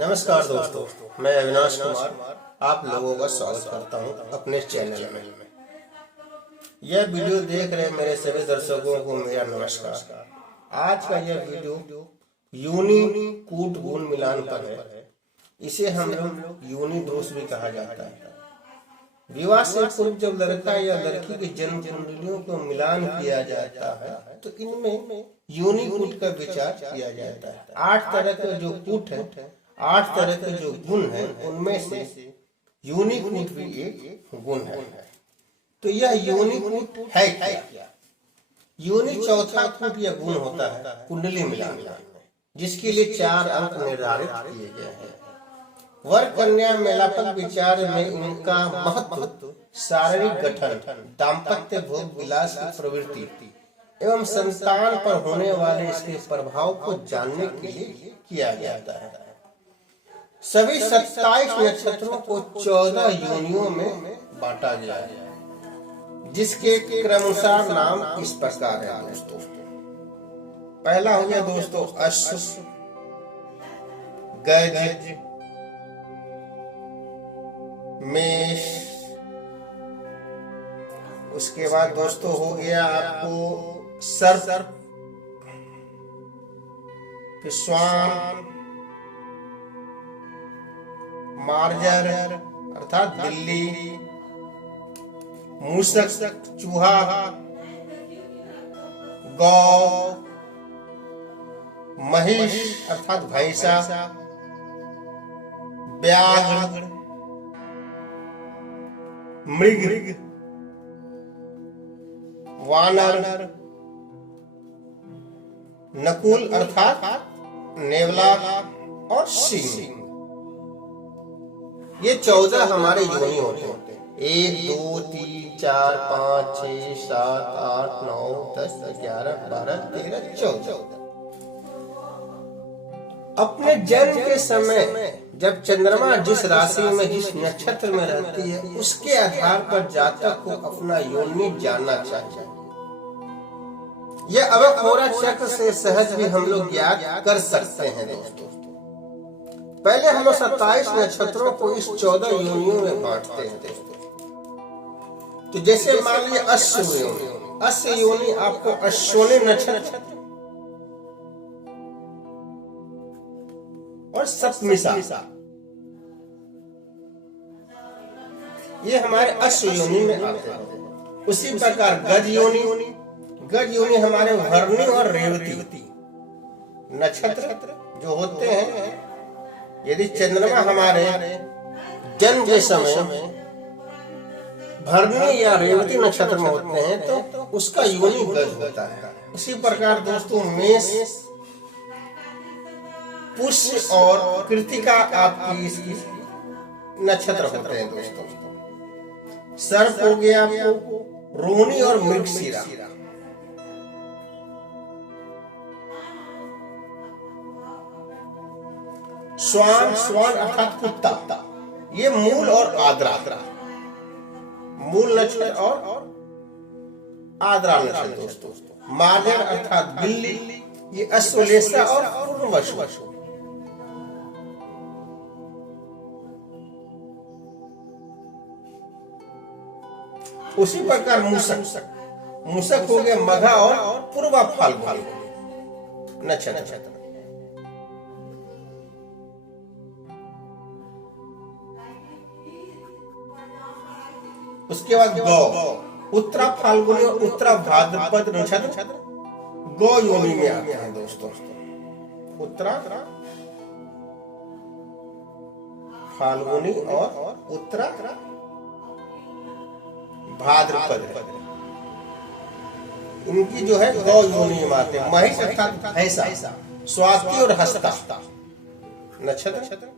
नमस्कार दोस्तों, मैं अविनाश कुमार आप लोगों का स्वागत करता हूं अपने चैनल में। यह वीडियो देख रहे मेरे सभी दर्शकों को मेरा नमस्कार। आज का यह वीडियो यूनिकूट गुण मिलान पर है। इसे हम लोग यूनि दोष भी कहा जाता है। विवाह से पूर्व जब लड़का या लड़की की जन्म कुंडलियों को मिलान किया जाता है तो इनमें यूनिकूट का विचार किया जाता है। 8 तरह के जो कूट है, 8 तरह के जो गुण है, उनमें से यूनिकूट भी एक गुण है। तो यह यूनिकूट है क्या? यूनि चौथा कूट या गुण होता है कुंडली मिलान में, जिसके लिए 4 अंक निर्धारित किए गए हैं। वर कन्या मेलापक विचार में इनका महत्व शारीरिक गठन, दाम्पत्य भोग विलास की प्रवृत्ति एवं संतान पर होने वाले इसके प्रभाव को जानने के लिए किया जाता है। सभी 27 नक्षत्रों को 14 योनियों में बांटा गया है, जिसके क्रमानुसार नाम इस प्रकार है दोस्तों। पहला हो गया दोस्तों अश्व, गज, मेष। उसके बाद दोस्तों हो गया आपको सर्प, फिर श्वान, मार्जर अर्थात बिल्ली, मूषक चूहा, गौ, महिष अर्थात भैंसा, व्याघ्र, मृग, वानर, नकुल अर्थात नेवला और सिंह। ये 14 हमारे योनि होते हैं। 1 2 3 4 5 6 7 8 9 10 11 12 13 14। अपने जन्म के समय जब चंद्रमा जिस राशि में, जिस नक्षत्र में रहती है, उसके आधार पर जातक को अपना योनि जानना चाहिए। यह अवखोरा चक्र से सहज भी हम लोग ज्ञात कर सकते हैं दोस्तों। पहले हम लोग 27 नक्षत्रों को इस 14 योनियों में बांटते हैं दोस्तों। तो जैसे मान लीजिए अश्व योनि, अश्व योनि आपको अश्विनी नक्षत्र और सप्तमिसा, ये हमारे अश्व योनि में आते हैं। उसी प्रकार गज योनि, गज योनि हमारे भरणी और रेवती नक्षत्र जो होते हैं। यदि चंद्रमा हमारे जन्म के समय भरणी या रेवती नक्षत्र में होते हैं तो उसका योनि गज होता है। उसी प्रकार दोस्तों मेष, पुष्य और कृतिका आपकी इसकी नक्षत्र होते हैं दोस्तों। सर्प हो गया आपको रोहिणी और मृगशिरा। श्वान, श्वान अर्थात कुत्ता, ये मूल और आद्रा, मूल नक्षत्र और आद्रा नक्षत्र दोस्तों। मार्जर अर्थात बिल्ली, ये अश्वलेषा और पूर्णवसु। उसी प्रकार मूषक, मूषक हो गया मघा और पूर्वा फाल्गुनी नक्षत्र। उसके बाद गौ, उत्तरा फाल्गुनी और उत्तरा भाद्रपद नक्षत्र गौ योनि में आते हैं दोस्तों। उत्तरा फाल्गुनी और उत्तरा भाद्रपद, इनकी जो है गौ योनि में आते हैं। महिष अर्थात भैंसा, स्वाति और हस्ता नक्षत्र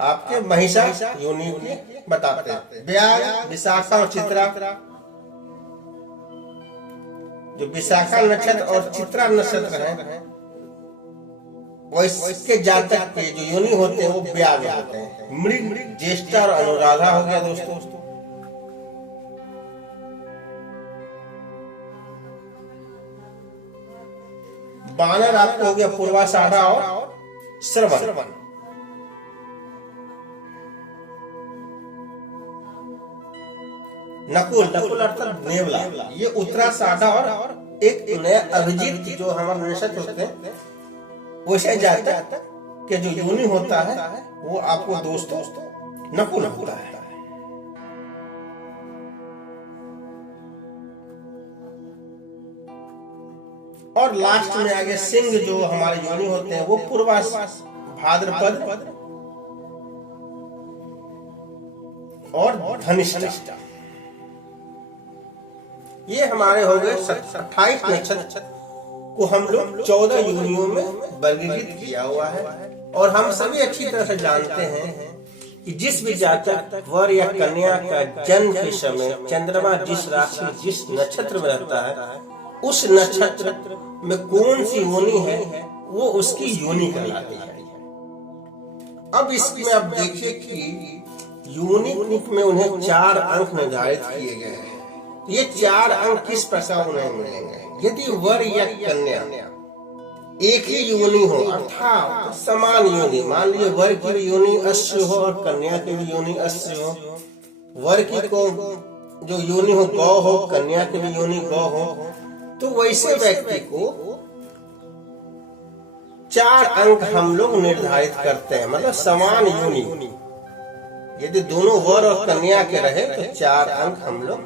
आपके महिषा योनि की बताते हैं। व्याघ्र, विशाखा और चित्रा, जो विशाखा नक्षत्र और चित्रा नक्षत्र है वो इसके जातक के जो योनि होते हैं वो व्याघ्र होते हैं। मृग, ज्येष्ठा और अनुराधा हो गया दोस्तों। वानर आपको हो गया पूर्वाषाढ़ा और श्रवण। नकुल, नकुल अर्थात नेवला, ये उत्तराषाढ़ा और एक नया अभिजीत जो हमारे नक्षत्र होते हैं वैसे जातक के जो योनि होता है वो आपको दोस्तों नकुल होता है। और लास्ट में आगे सिंह जो हमारे योनि होते हैं वो पूर्वाष, भाद्रपद और धनिष्ठ। ये हमारे हो गए 28 नक्षत्र को हम लोग 14 योनियों में वर्गीकृत किया हुआ है। और हम सभी अच्छी तरह से जानते हैं कि जिस भी जातक वर या कन्या का जन्म के समय चंद्रमा जिस राशि जिस नक्षत्र में रहता है उस नक्षत्र में कौन सी योनि है वो उसकी योनि कहलाती है। अब इसमें आप देखिए कि योनि में उन्हें 4 अंक निर्धारित किए गए हैं। ये 4 अंक किस प्रकार उन्हें मिलेंगे? यदि वर या कन्या एक ही योनि हो अर्थात समान योनि, मान लीजिए वर की योनि अश्व हो और कन्या की भी योनि अश्व हो, वर की को जो योनि हो गौ हो, कन्या की भी योनि गौ हो, तो वैसे व्यक्ति को 4 अंक हम लोग निर्धारित करते हैं, मतलब समान योनि। यदि दोनों वर और कन्या के रहे तो 4 अंक हम लोग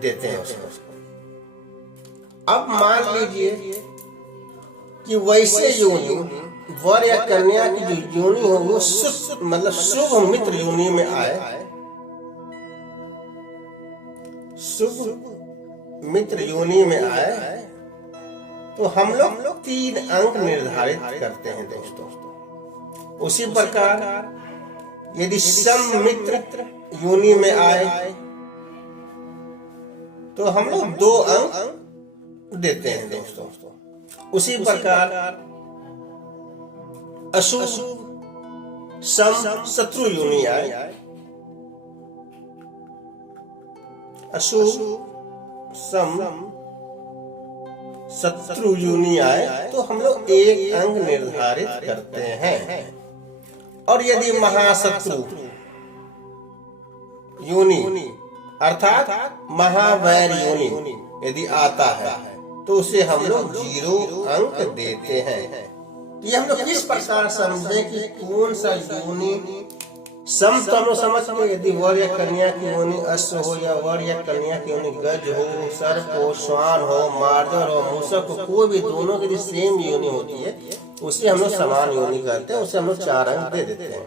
देते हैं उसको। अब मान लीजिए कि वैसे योनि वर या कन्या की जो योनि हो वो मतलब शुभ मित्र योनि में आए, शुभ मित्र योनि में आए तो हम लोग 3 अंक निर्धारित करते हैं दोस्तों। उसी प्रकार यदि सम मित्र योनि में आए तो हम लोग 2 अंक देते हैं दोस्तों। उसी प्रकार अशुभ सम शत्रु योनि आए, अशुभ सम शत्रु योनि आए तो हम लोग 1 अंक निर्धारित करते हैं। और यदि महाशत्रु योनि अर्थात महावैर योनि यदि आता है तो उसे हम लोग 0 अंक देते हैं। ये हम लोग किस प्रकार समझे कि कौन सा योनि सम, तो हम लोग समझ के यदि वर या कन्या की योनि अश्व हो या वर या कन्या की योनि गज हो, सर्प हो, श्वान हो, मार्जर हो, मूषक हो, कोई भी दोनों की सेम योनि होती है उसे हम लोग समान योनि कहते हैं, उसे हम लोग 4 अंक दे देते हैं।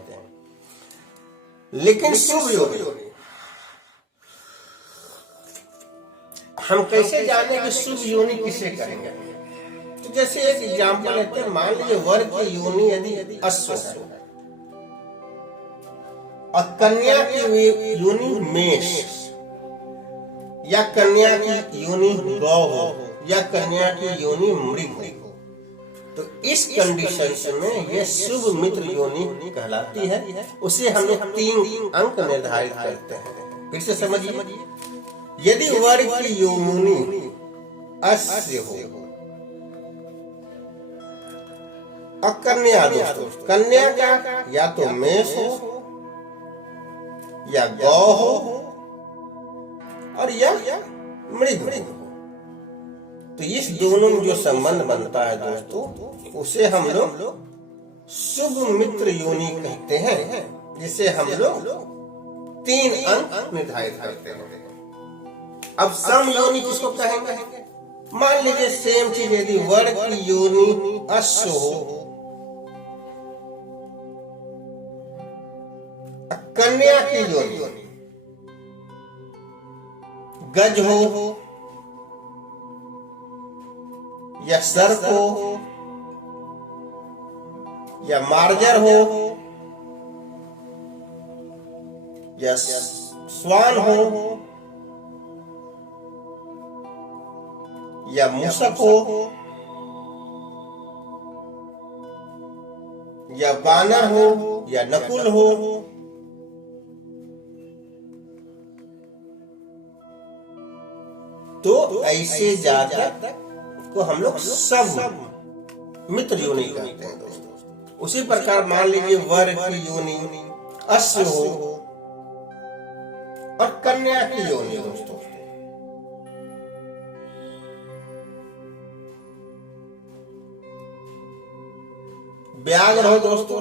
लेकिन शुभ योनि हम कैसे जाने कि शुभ योनि किसे करेंगे? तो जैसे एक एग्जाम्पल लेते हैं, मान लीजिए वर की योनि यदि अश्व है और कन्या की योनि मेष या कन्या की योनि गौ हो या कन्या की योनि मृग हो, तो इस कंडीशन में यह शुभ मित्र योनि कहलाती है। उसे हम लोग 3 अंक निर्धारित करते हैं। फिर से समझिए, यदि वर की योनि अश्व हो और कन्या दोस्तों कन्या का या तो मेष हो या गौ हो और या मृग हो, तो इस दोनों में जो संबंध बनता है दोस्तों उसे हम लोग शुभ मित्र योनि कहते हैं, जिसे हम लोग 3 अंक निर्धारित करते हैं। अब सम योनि किसको कहेंगे? मान लीजिए सेम चीज, यदि वर की योनि अश्व हो, कन्या की योनि गज हो या सर्प हो या मार्जर हो या श्वान हो या मूषक हो या बानर हो या नकुल हो, तो ऐसे जातक को हम लोग सब मित्र योनि कहते हैं दोस्तों। उसी प्रकार मान लीजिए वर की योनि अश्व हो और कन्या की योनि दोस्तों। व्याघ्र हो दोस्तों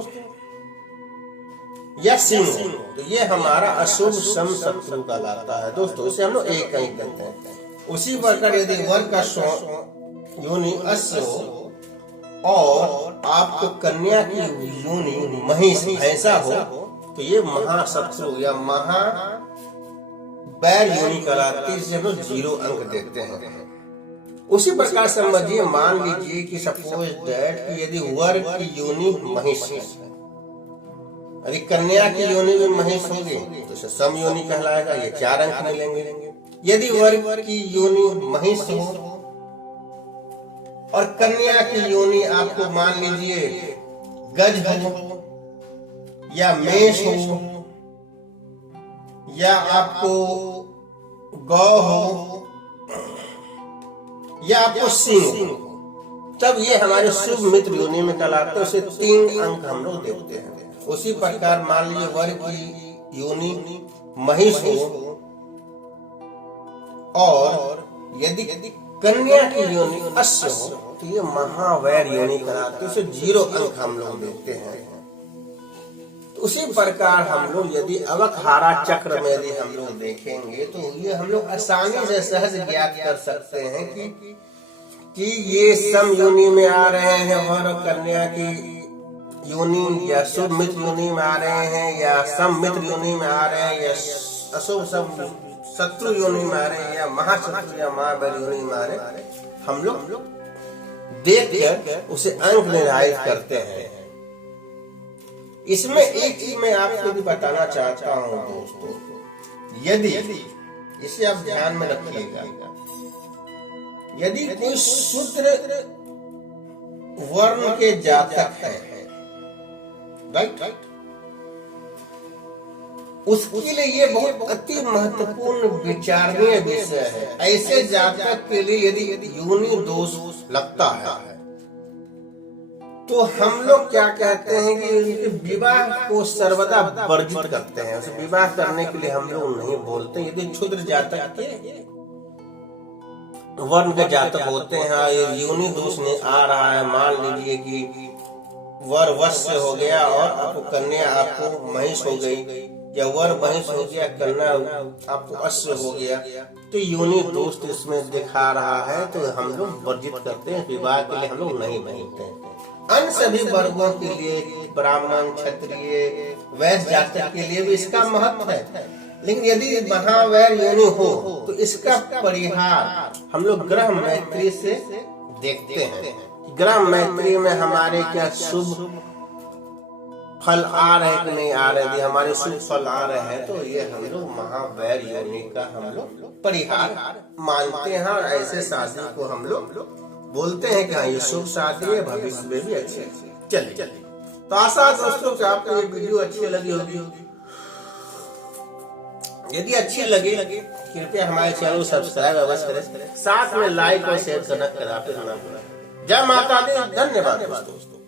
या सिंह हो, तो ये हमारा अशुभ सम शत्रु कहलाता है दोस्तों, इसे हम लोग एक अंक कहते हैं। उसी प्रकार यदि वर का योनि अश्व हो और आपको कन्या की योनि महिष भैंसा हो, तो ये महाशत्रु या महा बैर योनि कहलाती है, जिसे हम लोग 0 अंक देते हैं। उसी प्रकार समझिए, मान लीजिए कि सपोज दैट कि यदि वर की योनि महिष है, यदि कन्या की योनि में महिष होगी तो इसे सम योनि कहलाएगा, ये 4 अंक मिलेंगे। यदि वर की योनि महिष हो और कन्या की योनि आपको मान लीजिए गज हो या मेष हो या आपको गौ हो या आपको सिंह हो, तब ये हमारे शुभ मित्र योनि में कहलाते हैं, उसे 3 अंक हम लोग देते हैं। उसी प्रकार मान लीजिए वर की योनि महिष हो और यदि कन्या की योनि अश्व हो, तो ये महावैर योनि कहलाते हैं, उसे 0 अंक हम लोग देते हैं। तो उसी प्रकार हम लोग यदि अवकहारा चक्र में यदि हम लोग देखेंगे तो ये हम लोग आसानी से सहज ज्ञात कर सकते हैं कि ये सम योनि में आ रहे हैं वर और कन्या की योनि, या शुभ मित्र योनि में आ रहे हैं, या सम मित्र योनि में आ रहे हैं, या अशुभ शत्रु योनि में आ रहे हैं, या महाशत्रु या महाबैर योनि में आ रहे हैं। हम लोग देख कर उसे अंक निर्धारित करते हैं। इसमें एक चीज मैं आपको भी बताना चाहता हूं दोस्तों, यदि इसे आप ध्यान में रखिएगा, यदि कोई शूद्र वर्ण के जातक है, राइट, उसके लिए ये बहुत अति महत्वपूर्ण विचारणीय विषय है। ऐसे जातक के लिए यदि योनि दोष लगता है तो हम लोग क्या कहते हैं कि उनके विवाह को सर्वदा वर्जित करते हैं, उसे विवाह करने के लिए हम लोग नहीं बोलते। यदि क्षुद्र जातक के वर्ण के जातक होते हैं, योनि दोष में आ रहा है, मान लीजिए कि वर वश्य हो गया और आपको कन्या आपको महिष हो गई, या वर महिष हो गया कन्या आपको अश्व हो गया, तो योनि दोष इसमें दिखा रहा है, तो हम लोग वर्जित करते हैं, विवाह के लिए हम लोग नहीं बोलते हैं। अन्य सभी वर्गों के लिए, ब्राह्मण, क्षत्रिय, वैश्य जातक के लिए भी इसका महत्व है, लेकिन यदि महावैर योनि हो तो इसका परिहार हम लोग ग्रह मैत्री से देखते हैं। ग्रह मैत्री में हमारे क्या शुभ फल आ रहे कि नहीं आ रहे, यदि हमारे शुभ फल आ रहे हैं तो ये हम लोग महावैर योनि का हम लोग परिहार मानते हैं, और ऐसे शादी को हम लोग बोलते हैं कि हाँ ये शुभ शादी है, भविष्य में भी अच्छी। चलिए, तो आशा दोस्तों कि आपको ये वीडियो अच्छी लगी होगी। यदि अच्छी लगी कृपया हमारे चैनल को सब्सक्राइब अवश्य करें, साथ में लाइक और शेयर करना। जय माता दी, धन्यवाद दोस्तों।